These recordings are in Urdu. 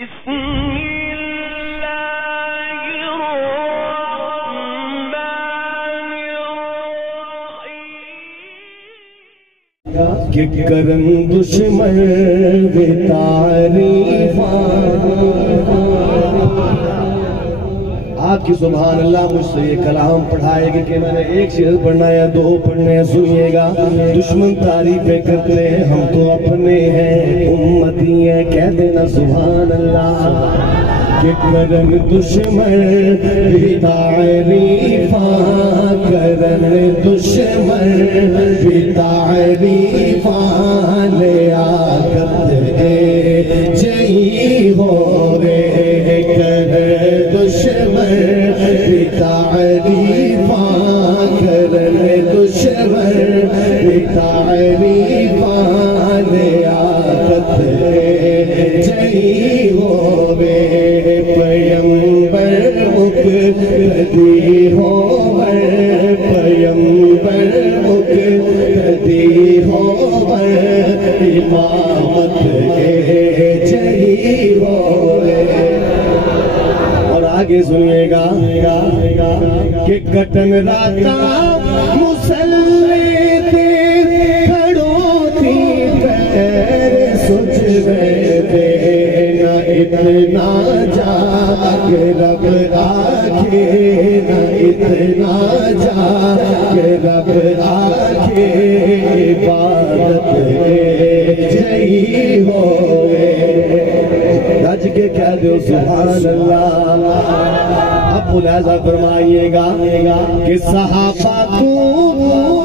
کہ کرن دشمن بے تعریفاں آپ کی سبحان اللہ مجھ سے یہ کلام پڑھائے گی کہ میں نے ایک شعر پڑھنا یا دو پڑھنے ہیں، سنیے گا۔ دشمن تعریفیں کرتے ہیں، ہم تو اپنے ہیں، امتی ہیں، کہہ دینا سبحان اللہ۔ کہ کرن دشمن بھی تعریفاں، کرن دشمن بھی تعریفاں، لیاقت جئی ہو رے، کرن دشمن بھی تعریفاں، کرن دشمن بھی تعریفاں، لیاقت جئی ہو رے، پیمبر مقتدی ہو بر، پیمبر مقتدی ہو بر، امامت جئی ہو رے۔ اور آگے سنیے گا کہ کٹن راتا مسلح تھے، کھڑو تھی پیر سج رہے تھے، نہ اتنا جا کہ رب آکھے، نہ اتنا جا کہ رب آکھے، عبادت جئی ہوئے۔ رج کے کہہ دو سبحان اللہ۔ اب ملاحظہ فرمائیے گا کہ صحابہ کو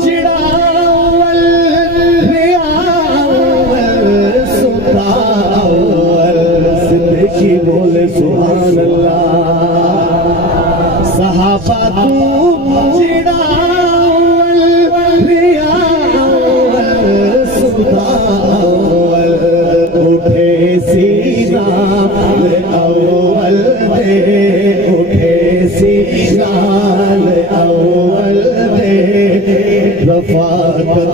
چڑھاول ریاول ستاول، صدقی بولے سبحان اللہ۔ صحابہ کو چڑھاول ریاول ستاول، اٹھے سینہ اول دے، اٹھے سینہ اول دے، رفاقت